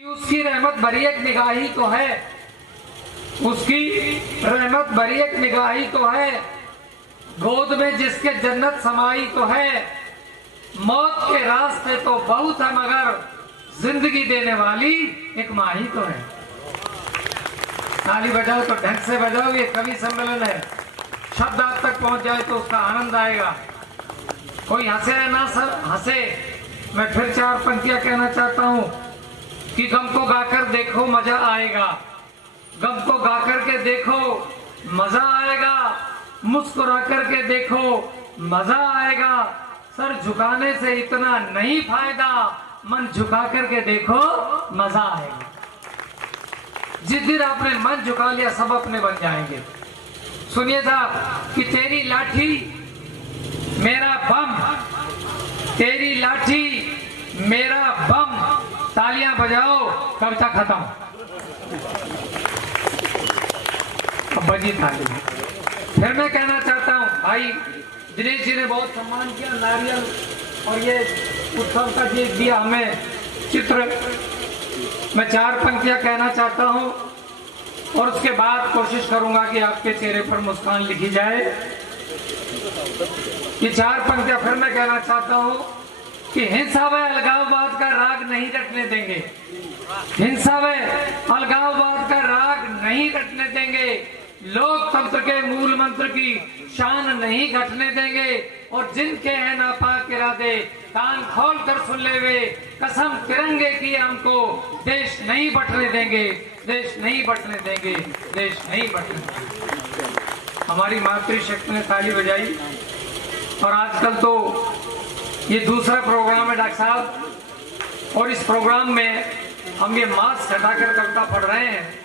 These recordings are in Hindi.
उसकी रहमत भरी एक निगाही तो है, उसकी रहमत भरी एक निगाही तो है, गोद में जिसके जन्नत समाई तो है। मौत के रास्ते तो बहुत है मगर जिंदगी देने वाली एक माही तो है। ताली बजाओ तो ढंग से बजाओ, ये कवि सम्मेलन है। शब्द आप तक पहुंच जाए तो उसका आनंद आएगा। कोई हंसे या ना सर हंसे, मैं फिर चार पंक्तियां कहना चाहता हूं कि गम को गाकर देखो मजा आएगा, गम को गाकर के देखो मजा आएगा, मुस्कुरा करके देखो मजा आएगा। सर झुकाने से इतना नहीं फायदा, मन झुका करके देखो मजा आएगा। जिस दिन आपने मन झुका लिया सब अपने बन जाएंगे। सुनिए साहब कि तेरी लाठी मेरा बम, तेरी लाठी मेरा बम, तालियां बजाओ, कविता खत्म। अब बजी ताली। फिर मैं कहना चाहता हूं भाई दिनेश जी ने बहुत सम्मान किया, नारियल और ये उत्सव का चीज दिया हमें चित्र। मैं चार पंक्तियां कहना चाहता हूं और उसके बाद कोशिश करूंगा कि आपके चेहरे पर मुस्कान लिखी जाए। ये चार पंक्तियां फिर मैं कहना चाहता हूं कि हिंसा व अलगाववाद का राग नहीं रटने देंगे, हिंसा व अलगाववाद का राग नहीं रटने देंगे, लोकतंत्र के मूल मंत्र की शान नहीं घटने देंगे। और जिनके हैं नापाक इरादे कान खोल कर सुन ले वे, कसम तिरंगे की हमको देश नहीं बटने देंगे, देश नहीं बटने देंगे, देश नहीं बटने देंगे। हमारी मातृशक्ति ने ताली बजाई। और आजकल तो ये दूसरा प्रोग्राम है डॉक्टर साहब, और इस प्रोग्राम में हम ये मास्क हटाकर कविता पढ़ रहे हैं।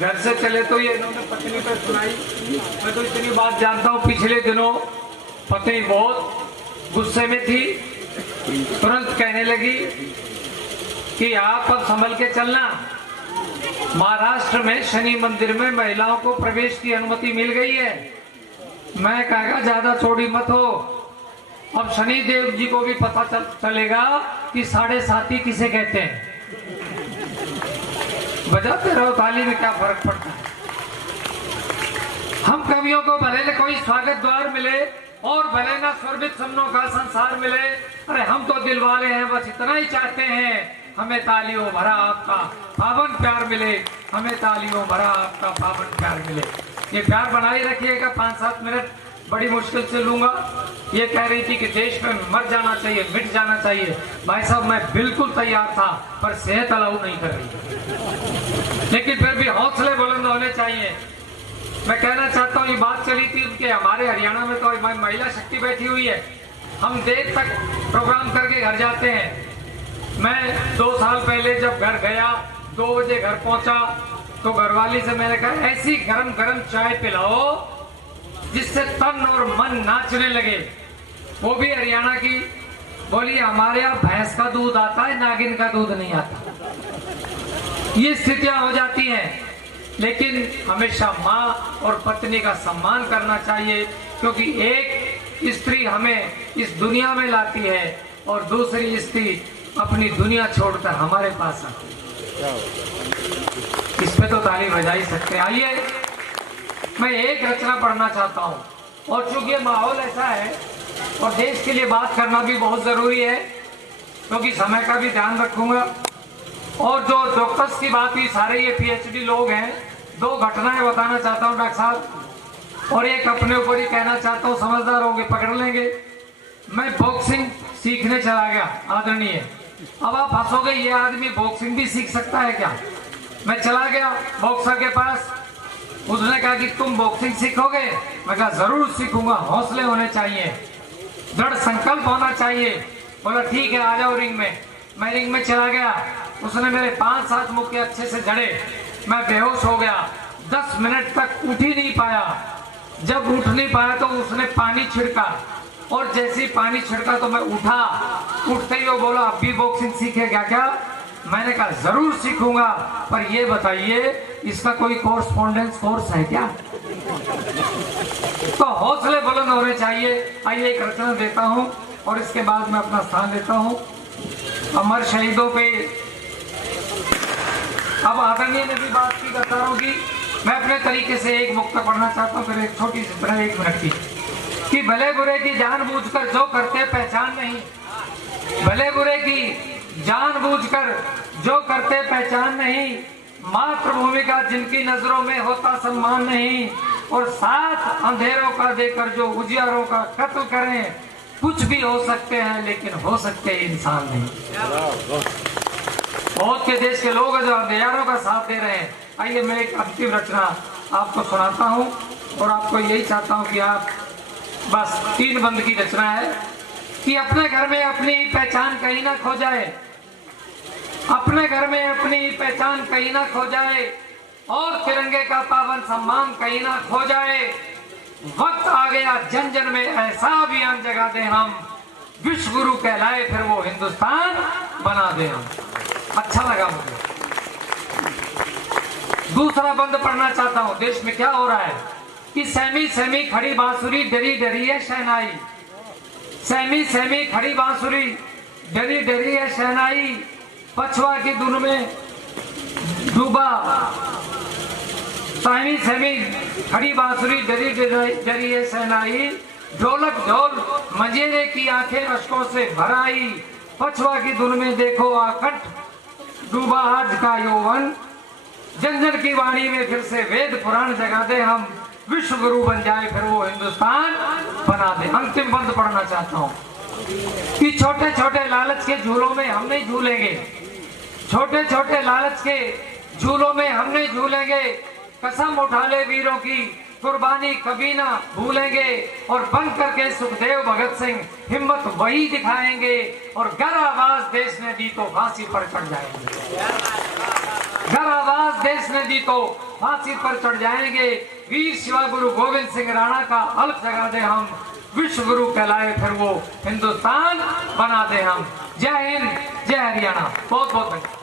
घर से चले तो ये इन्होंने पत्नी पर सुनाई। मैं तो इतनी बात जानता हूँ, पिछले दिनों पत्नी बहुत गुस्से में थी, तुरंत कहने लगी कि आप अब संभल के चलना, महाराष्ट्र में शनि मंदिर में महिलाओं को प्रवेश की अनुमति मिल गई है। मैं कहा ज्यादा चौड़ी मत हो, अब शनि देव जी को भी पता चलेगा कि 7.5 किसे कहते हैं। बजाते रहो ताली में क्या फर्क पड़ता है। हम कवियों को भले न कोई स्वागत द्वार मिले और भले ना स्वर्गित सपनों का संसार मिले, अरे हम तो दिल वाले हैं, बस इतना ही चाहते हैं हमें तालियों भरा आपका पावन प्यार मिले, हमें तालियों भरा आपका पावन प्यार मिले। ये प्यार बनाए रखिएगा। 5-7 मिनट बड़ी मुश्किल से लूंगा। ये कह रही थी कि देश में मर जाना चाहिए, मिट जाना चाहिए। भाई साहब मैं बिल्कुल तैयार था, पर सेहत अलाउ नहीं कर रही, लेकिन फिर भी हौसले बुलंद होने चाहिए। मैं कहना चाहता हूँ ये बात चली थी कि हमारे हरियाणा में तो महिला शक्ति बैठी हुई है, हम देर तक प्रोग्राम करके घर जाते हैं। मैं 2 साल पहले जब घर गया, 2 बजे घर पहुंचा तो घरवाली से मैंने कहा ऐसी गरम गरम चाय पिलाओ जिससे तन और मन नाचने लगे। वो भी हरियाणा की, बोली हमारे यहाँ भैंस का दूध आता है, नागिन का दूध नहीं आता। ये स्थितियां हो जाती हैं, लेकिन हमेशा माँ और पत्नी का सम्मान करना चाहिए, क्योंकि एक स्त्री हमें इस दुनिया में लाती है और दूसरी स्त्री अपनी दुनिया छोड़कर हमारे पास आती है। इस पे तो ताली बजा ही सकते हैं। आइए मैं एक रचना पढ़ना चाहता हूँ, और चूंकि माहौल ऐसा है और देश के लिए बात करना भी बहुत जरूरी है, क्योंकि समय का भी ध्यान रखूंगा। और जो डॉक्टर्स की बात हुई, सारे ये PhD लोग हैं। 2 घटनाएं बताना चाहता हूँ डॉक्टर साहब, और एक अपने ऊपर ही कहना चाहता हूँ, समझदार होंगे पकड़ लेंगे। मैं बॉक्सिंग सीखने चला गया आदरणीय। अब आप हंसोगे ये आदमी बॉक्सिंग भी सीख सकता है क्या। मैं चला गया बॉक्सर के पास, उसने कहा कि तुम बॉक्सिंग सीखोगे। मैं कहा जरूर सीखूंगा, हौसले होने चाहिए, दृढ़ संकल्प होना चाहिए। बोला ठीक है आ जाओ रिंग में। मैं रिंग में चला गया, उसने मेरे 5-7 मुक्के अच्छे से जड़े, मैं बेहोश हो गया। 10 मिनट तक उठ ही नहीं पाया। जब उठ नहीं पाया तो उसने पानी छिड़का, और जैसे ही पानी छिड़का तो मैं उठा। उठते ही वो बोला अब भी बॉक्सिंग सीखेगा क्या। मैंने कहा जरूर सीखूंगा, पर ये बताइए इसका कोई कोर्सपोंडेंस कोर्स है क्या। तो हौसले बुलंद होने चाहिए। आइए एक रचना देता हूं और इसके बाद मैं अपना स्थान लेता हूं। अमर शहीदों पे अब आदरणीय ने भी बात की गद्दारों की, मैं अपने तरीके से एक मुक्त पढ़ना चाहता हूँ, फिर एक छोटी सी तरह 1 मिनट की, कि भले बुरे की जानबूझकर जो करते पहचान नहीं, भले बुरे की जानबूझकर जो करते पहचान नहीं, मातृभूमि का जिनकी नजरों में होता सम्मान नहीं, और साथ अंधेरों का देकर जो उजियारों का कत्ल करें, कुछ भी हो सकते हैं लेकिन हो सकते इंसान नहीं। बहुत के देश के लोग जो अंधेरों का साथ दे रहे हैं। आइए मैं एक अंतिम रचना आपको सुनाता हूं, और आपको यही चाहता हूं कि आप बस 3 बंद की रचना है कि अपने घर में अपनी पहचान कहीं ना खो जाए, अपने घर में अपनी पहचान कहीं ना खो जाए, और तिरंगे का पावन सम्मान कहीं ना खो जाए। वक्त आ गया जन जन में ऐसा अभियान जगा दे हम, विश्व गुरु कहलाए फिर वो हिंदुस्तान बना दे हम। अच्छा लगा मुझे। दूसरा बंद पढ़ना चाहता हूं। देश में क्या हो रहा है कि सहमी सहमी खड़ी बांसुरी डरी डरी है शहनाई, सहमी सहमी खड़ी बांसुरी डरी डरी है शहनाई, पछुआ की धुन में डूबा, सहमी सहमी खड़ी बांसुरी डरी डरी है शहनाई, ढोलक ढोल मंजीरे की आंखें अश्कों से भर आई, पछुआ की धुन में देखो आकट डूबा आज का यौवन, जन जन की वाणी में फिर से वेद पुराण जगा दे हम, विश्व गुरु बन जाए फिर वो हिंदुस्तान बना दे। अंतिम बंद पढ़ना चाहता हूँ कि छोटे छोटे लालच के झूलों में हम नहीं झूलेंगे, छोटे छोटे लालच के झूलों में हम नहीं झूलेंगे, कसम उठा ले वीरों की कुर्बानी कभी ना भूलेंगे, और बन करके सुखदेव भगत सिंह हिम्मत वही दिखाएंगे, और गर आवाज देश ने दी तो फांसी पर चढ़ जाएंगे, गर आवाज देश ने दी तो फांसी पर चढ़ जाएंगे। वीर शिवा गुरु गोविंद सिंह राणा का अलख जगा दे हम, विश्व गुरु कहलाए फिर वो हिंदुस्तान बना दे हम। जय हिंद, जय हरियाणा। बहुत बहुत धन्यवाद।